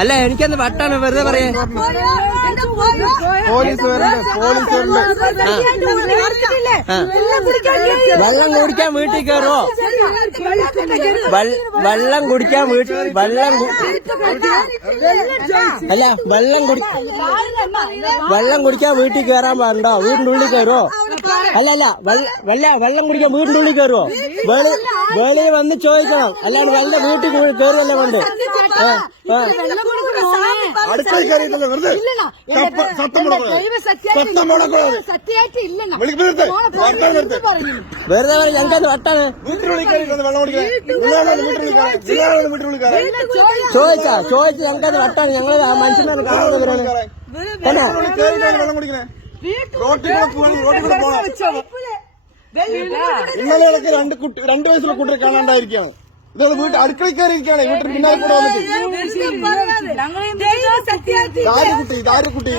അല്ല എനിക്കൊന്ന് വട്ടാണ് വെറുതെ പറയാ. വെള്ളം കുടിക്കാൻ വീട്ടിൽ കയറുമോ? വെള്ളം കുടിക്കാൻ അല്ല വെള്ളം കുടിക്കാൻ വീട്ടിൽ കയറാൻ പാടുണ്ടോ? വീടിന്റെ ഉള്ളിൽ കയറുമോ? അല്ലല്ല വെള്ളം കുടിക്കാൻ വീടിന്റെ ഉള്ളിൽ കയറുമോ? വെളിയിൽ വന്ന് ചോദിക്കണം, അല്ലാണ്ട് വല്ല വീട്ടിൽ കയറുമല്ലേ കൊണ്ട്. അടുക്കള കയറിയിട്ടല്ലേ വെറുതെ വെറുതെ പറയും ഞങ്ങൾക്കത് വട്ടാണ്. ചോദിച്ചു ഞങ്ങൾക്കത് വട്ടാണ്. ഞങ്ങള് മനുഷ്യന്മാരെ കാണുന്നവരാണ്. ഇന്നലെ രണ്ട് വയസ്സുള്ള കുട്ടിയെ കാണാണ്ടായിരിക്കാണ്. ഇതൊന്ന് വീട്ടിൽ അടുക്കളയിൽ കയറിയിരിക്കുകയാണ്. വീട്ടിൽ പിന്നാലെ കൂടെ വന്നിട്ട് കുട്ടി